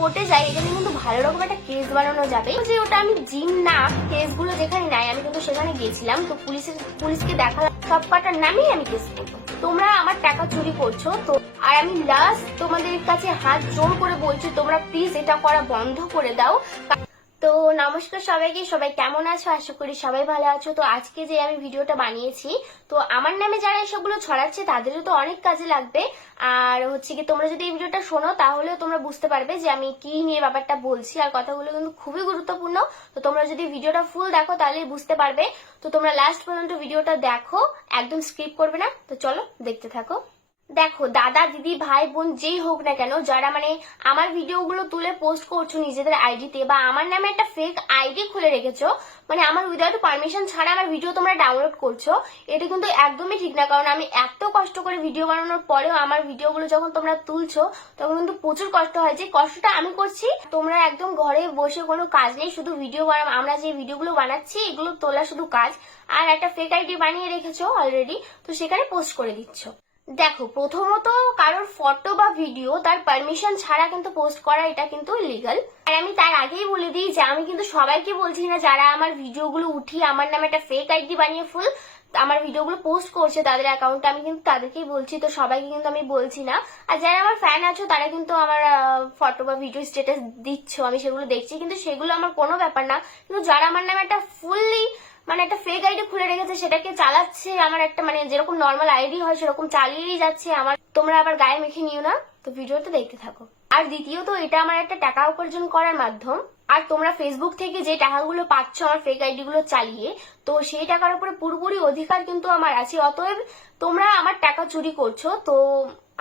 কোর্টে যাই, এখানে কিন্তু ভালো রকম একটা কেস বানানো যাবে। যে ওটা আমি জিম না, কেসগুলো যেখানে নাই আমি কিন্তু সেখানে গেছিলাম, তো পুলিশকে দেখালাম, সব কটার নামেই আমি কেস করবো। তোমরা আমার টাকা চুরি করছো তো, আর আমি লাস্ট তোমাদের কাছে হাত জোর করে বলছি তোমরা প্লিজ এটা করা বন্ধ করে দাও। তো নমস্কার সবাইকে, সবাই কেমন আছো? আশা করি সবাই ভালো আছো। তো আজকে যে আমি ভিডিওটা বানিয়েছি, তো আমার নামে যারা এসবগুলো ছড়াচ্ছে তাদেরও তো অনেক কাজে লাগবে। আর হচ্ছে কি, তোমরা যদি এই ভিডিওটা শোনো তাহলেও তোমরা বুঝতে পারবে যে আমি কি নিয়ে ব্যাপারটা বলছি, আর কথাগুলো কিন্তু খুবই গুরুত্বপূর্ণ। তো তোমরা যদি ভিডিওটা ফুল দেখো তাহলেই বুঝতে পারবে। তো তোমরা লাস্ট পর্যন্ত ভিডিওটা দেখো, একদম স্কিপ করবে না। তো চলো দেখতে থাকো। দেখো দাদা, দিদি, ভাই, বোন যেই হোক না কেন, যারা মানে আমার ভিডিওগুলো তুলে পোস্ট করছো নিজেদের আইডিতে, বা আমার নামে একটা ফেক আইডি খুলে রেখেছো, মানে আমার উইদাউট পারমিশন ছাড়া আমার ভিডিও তোমরা ডাউনলোড করছো, এটা কিন্তু একদমই ঠিক না। কারণ আমি এত কষ্ট করে ভিডিও বানানোর পরেও আমার ভিডিওগুলো যখন তোমরা তুলছো তখন কিন্তু প্রচুর কষ্ট হয়। যে কষ্টটা আমি করছি, তোমরা একদম ঘরে বসে কোনো কাজ নেই, শুধু ভিডিও আমরা যে ভিডিওগুলো বানাচ্ছি এগুলো তোলা শুধু কাজ, আর একটা ফেক আইডি বানিয়ে রেখেছো অলরেডি, তো সেখানে পোস্ট করে দিচ্ছ। দেখো, প্রথমত কারোর ফটো বা ভিডিও তার পারমিশন ছাড়া কিন্তু পোস্ট করা এটা কিন্তু ইলিগাল। আর আমি তার আগেই বলে দিই যে আমি কিন্তু সবাইকে বলছি না যারা আমার ভিডিওগুলো উঠিয়ে আমার নামে একটা ফেক আইডি বানিয়ে ফুল আমার ভিডিওগুলো পোস্ট করছে তাদের অ্যাকাউন্টে, আমি কিন্তু তাদেরকেই বলছি, তো সবাইকে কিন্তু আমি বলছি না। আর যারা আমার ফ্যান আছো তারা কিন্তু আমার ফটো বা ভিডিও স্ট্যাটাস দিচ্ছ, আমি সেগুলো দেখছি, কিন্তু সেগুলো আমার কোনো ব্যাপার না। কিন্তু যারা আমার নামে একটা ফুললি মানে একটা ফেক আইডি খুলে রেখেছে, সেটাকে চালাচ্ছে আমার একটা মানে যেরকম নর্মাল আইডি হয় সেরকম চালিয়েই যাচ্ছে আমার, তোমরা আবার গায়ে মেখে নিও না। তো ভিডিওটা দেখতে থাকো। আর দ্বিতীয়ত, এটা আমার একটা টাকা উপার্জন করার মাধ্যম। আর তোমরা ফেসবুক থেকে যে টাকাগুলো পাচ্ছ আমার ফেক আইডি গুলো চালিয়ে, তো সেই টাকার উপরে পুরোপুরি অধিকার কিন্তু আমার আছে। অতএব তোমরা আমার টাকা চুরি করছো, তো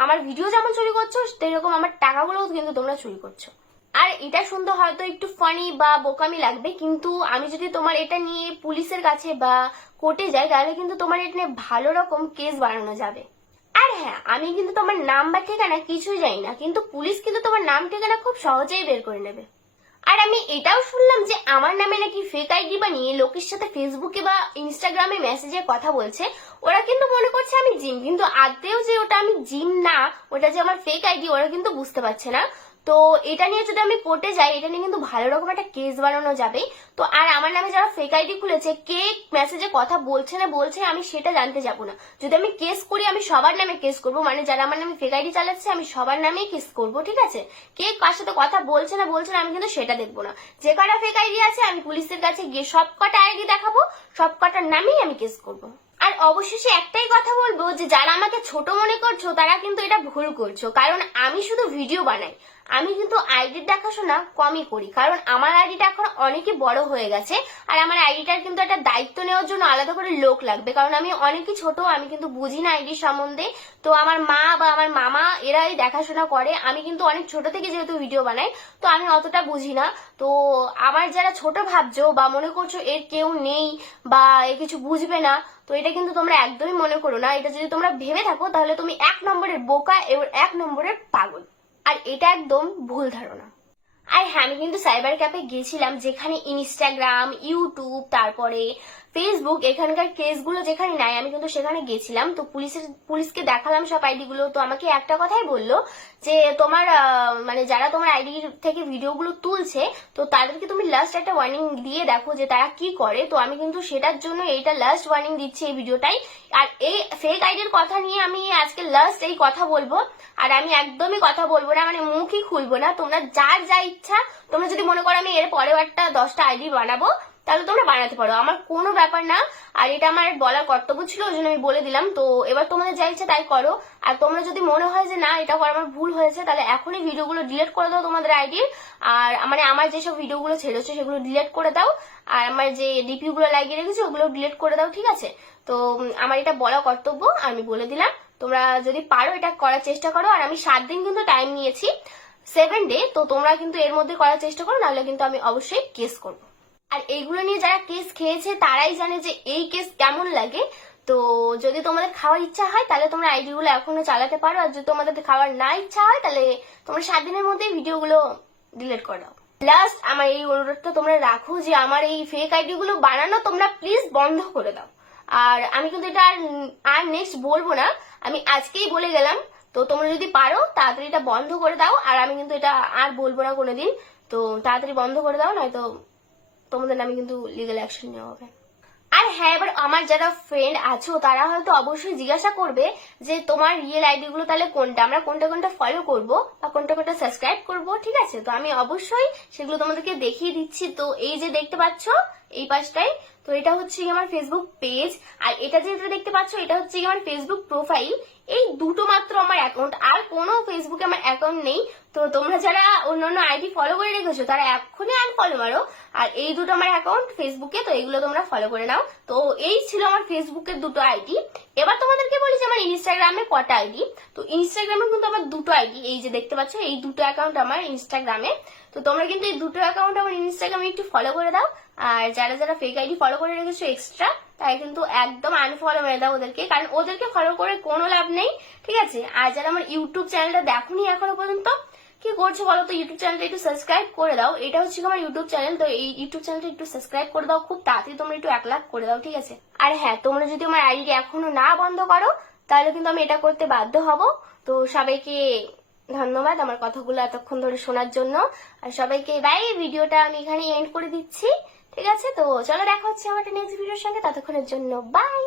আমার ভিডিও যেমন চুরি করছো সেরকম আমার টাকাগুলোও কিন্তু তোমরা চুরি করছো। আর এটা শুনতে হয়তো একটু ফানি বা বোকামি লাগবে, কিন্তু আমি যদি তোমার এটা নিয়ে পুলিশের কাছে বা কোর্টে যাই তাহলে কিন্তু তোমার এটা নিয়ে ভালো রকম কেস বানানো যাবে। আর হ্যাঁ, আমি কিন্তু তোমার নাম বা ঠিকানা কিছুই জানি না, কিন্তু পুলিশ কিন্তু তোমার নাম ঠিকানা খুব সহজেই বের করে নেবে। আর আমি এটাও শুনলাম যে আমার নামে নাকি ফেক আইডি বানিয়ে লোকের সাথে ফেসবুকে বা ইনস্টাগ্রামে মেসেজে কথা বলছে। ওরা কিন্তু মনে করছে আমি জিম, কিন্তু আদতেও যে ওটা আমি জিম না, ওটা যে আমার ফেক আইডি ওরা কিন্তু বুঝতে পারছে না। তো এটা নিয়ে যদি আমি কোর্টে যাই, এটা নিয়ে কিন্তু ভালো রকম একটা কেস বানানো যাবে। তো আর আমার নামে যারা ফেক আইডি খুলেছে, কে মেসেজে কথা বলছে না বলছে আমি সেটা জানতে যাবো না। যদি আমি কেস করি, আমি সবার নামে কেস করবো, মানে যারা আমার নামে ফেক আইডি চালাচ্ছে আমি সবার নামেই কেস করবো, ঠিক আছে? কে কার সাথে কথা বলছে না আমি কিন্তু সেটা দেখবো না। যে কটা ফেক আইডি আছে আমি পুলিশের কাছে গিয়ে সব কটা আইডি দেখাবো, সব কটার নামেই আমি কেস করবো। আর অবশেষে একটাই কথা বলবো যে যারা আমাকে ছোট মনে করছো তারা কিন্তু এটা ভুল করছো। কারণ আমি শুধু ভিডিও বানাই, আমি কিন্তু আইডির দেখাশোনা কমই করি, কারণ আমার আইডিটা এখন অনেকই বড় হয়ে গেছে। আর আমার আইডিটার কিন্তু একটা দায়িত্ব নেওয়ার জন্য আলাদা করে লোক লাগবে, কারণ আমি অনেকই ছোট, আমি কিন্তু বুঝি না আইডির সম্বন্ধে। তো আমার মা বা আমার মামা এরাই দেখাশোনা করে। আমি কিন্তু অনেক ছোট থেকে যেহেতু ভিডিও বানাই, তো আমি অতটা বুঝি না। তো আমার যারা ছোট ভাবছো বা মনে করছো এর কেউ নেই বা এ কিছু বুঝবে না, তো এটা কিন্তু তোমরা একদমই মনে করো না। এটা যদি তোমরা ভেবে থাকো তাহলে তুমি 1 নম্বরের বোকা এবং 1 নম্বরের পাগল। আর এটা একদম ভুল ধারণা। আর হ্যাঁ, আমি কিন্তু সাইবার ক্যাফে গেছিলাম, যেখানে ইনস্টাগ্রাম, ইউটিউব, তারপরে ফেসবুক, এখানকার কেসগুলো যেখানে নাই আমি কিন্তু সেখানে গেছিলাম। তো পুলিশকে দেখালাম সব আইডি গুলো। তো আমাকে একটা কথাই বললো যে তোমার মানে যারা তোমার আইডি থেকে ভিডিওগুলো তুলছে, তো তাদেরকে তুমি লাস্ট একটা ওয়ার্নিং দিয়ে দেখো যে তারা কি করে। তো আমি কিন্তু সেটার জন্য এইটা লাস্ট ওয়ার্নিং দিচ্ছি এই ভিডিওটাই। আর এই ফেক আইডির কথা নিয়ে আমি আজকে লাস্ট এই কথা বলবো। আর আমি একদমই কথা বলবো না, মানে মুখই খুলবো না। তোমরা যার যা ইচ্ছা, তোমরা যদি মনে করো আমি এর পরেও একটা 10টা আইডি বানাবো তাহলে তোমরা বানাতে পারো, আমার কোনো ব্যাপার না। আর এটা আমার বলার কর্তব্য ছিল, ওই জন্য আমি বলে দিলাম। তো এবার তোমাদের যা ইচ্ছা তাই করো। আর তোমরা যদি মনে হয় যে না এটা করা আমার ভুল হয়েছে, তাহলে এখনই ভিডিওগুলো ডিলিট করে দাও তোমাদের আইডির। আর মানে আমার যেসব ভিডিওগুলো ছেড়েছো সেগুলো ডিলিট করে দাও। আর আমার যে ডিপি গুলো লাগিয়ে রেখেছি ওগুলো ডিলিট করে দাও, ঠিক আছে? তো আমার এটা বলা কর্তব্য, আমি বলে দিলাম। তোমরা যদি পারো এটা করার চেষ্টা করো। আর আমি 7 দিন কিন্তু টাইম নিয়েছি, 7 ডে। তো তোমরা কিন্তু এর মধ্যে করার চেষ্টা করো, নাহলে কিন্তু আমি অবশ্যই কেস করবো। আর এইগুলো নিয়ে যারা কেস খেয়েছে তারাই জানে যে এই কেস কেমন লাগে। তো যদি তোমাদের খাওয়ার ইচ্ছা হয় তাহলে তোমরা আইডি গুলো এখনো চালাতে পারো, আর যদি তোমাদের খাওয়ার না ইচ্ছা হয় তাহলে তোমরা 7 দিনের মধ্যে ভিডিওগুলো ডিলিট করে দাও। লাস্ট আমার এই অনুরোধটা তোমরা রাখো যে আমার এই ফেক আইডি গুলো বানানো তোমরা প্লিজ বন্ধ করে দাও। আর আমি কিন্তু এটা আর নেক্সট বলবো না, আমি আজকেই বলে গেলাম। তো তোমরা যদি পারো তাড়াতাড়ি এটা বন্ধ করে দাও, আর আমি কিন্তু এটা আর বলবো না কোনোদিন। তো তাড়াতাড়ি বন্ধ করে দাও, নয়তো তোমাদের নামে কিন্তু লিগ্যাল অ্যাকশন নেওয়া হবে। আর হ্যাঁ, এবার আমার যারা ফ্রেন্ড আছো তারা হয়তো অবশ্যই জিজ্ঞাসা করবে যে তোমার রিয়েল আইডি গুলো তাহলে কোনটা, আমরা কোনটা কোনটা ফলো করব বা কোনটা কোনটা সাবস্ক্রাইব করব, ঠিক আছে? তো আমি অবশ্যই সেগুলো তোমাদেরকে দেখিয়ে দিচ্ছি। তো এই যে দেখতে পাচ্ছ এই পাশটাই, তো এটা হচ্ছে আমার ফেসবুক পেজ, আর এটা যেটা দেখতে পাচ্ছ এটা হচ্ছে আমার ফেসবুক প্রোফাইল। এই দুটো মাত্র আমার অ্যাকাউন্ট, আর কোনো ফেসবুকে আমার অ্যাকাউন্ট নেই। তো তোমরা যারা অন্যান্য আইডি ফলো করে রেখেছো তারা এক্ষুনি আনফলো মারো। আর এই দুটো আমার অ্যাকাউন্ট ফেসবুকে, তো এগুলো তোমরা ফলো করে নাও। তো এই ছিল আমার ফেসবুকের দুটো আইডি। এবার তোমাদেরকে বলি যে আমার ইনস্টাগ্রামে কটা আইডি। তো ইনস্টাগ্রামে কিন্তু আমার দুটো আইডি, এই যে দেখতে পাচ্ছ এই দুটো অ্যাকাউন্ট আমার ইনস্টাগ্রামে। তো তোমরা কিন্তু এই দুটো অ্যাকাউন্ট আমার ইনস্টাগ্রামে একটু ফলো করে দাও। আর যারা যারা ফেক আইডি ফলো করে রেখেছো এক্সট্রা, তাই কিন্তু একদম আনফলো মেরে দাও ওদেরকে, কারণ ওদেরকে ফলো করে কোনো লাভ নেই, ঠিক আছে? আর যারা আমার ইউটিউব চ্যানেলটা দেখোনি এখনো পর্যন্ত, কি করছো বলো তো, ইউটিউব চ্যানেলটা একটু সাবস্ক্রাইব করে দাও। এটা হচ্ছে আমার ইউটিউব চ্যানেল, তো এই ইউটিউব চ্যানেলটা একটু সাবস্ক্রাইব করে দাও, খুব তাড়াতাড়ি তোমরা একটু 1 লাখ করে দাও, ঠিক আছে? আর হ্যাঁ, তোমরা যদি আমার আইডি এখনো না বন্ধ করো তাহলে কিন্তু আমি এটা করতে বাধ্য হব। তো সবাইকে ধন্যবাদ আমার কথাগুলো এতক্ষণ ধরে শোনার জন্য, আর সবাইকে বাই। ভিডিওটা আমি এখানে এন্ড করে দিচ্ছি, ঠিক আছে? তো চলো দেখা হচ্ছে আমার নেক্সট ভিডিওর সঙ্গে, ততক্ষণের জন্য বাই।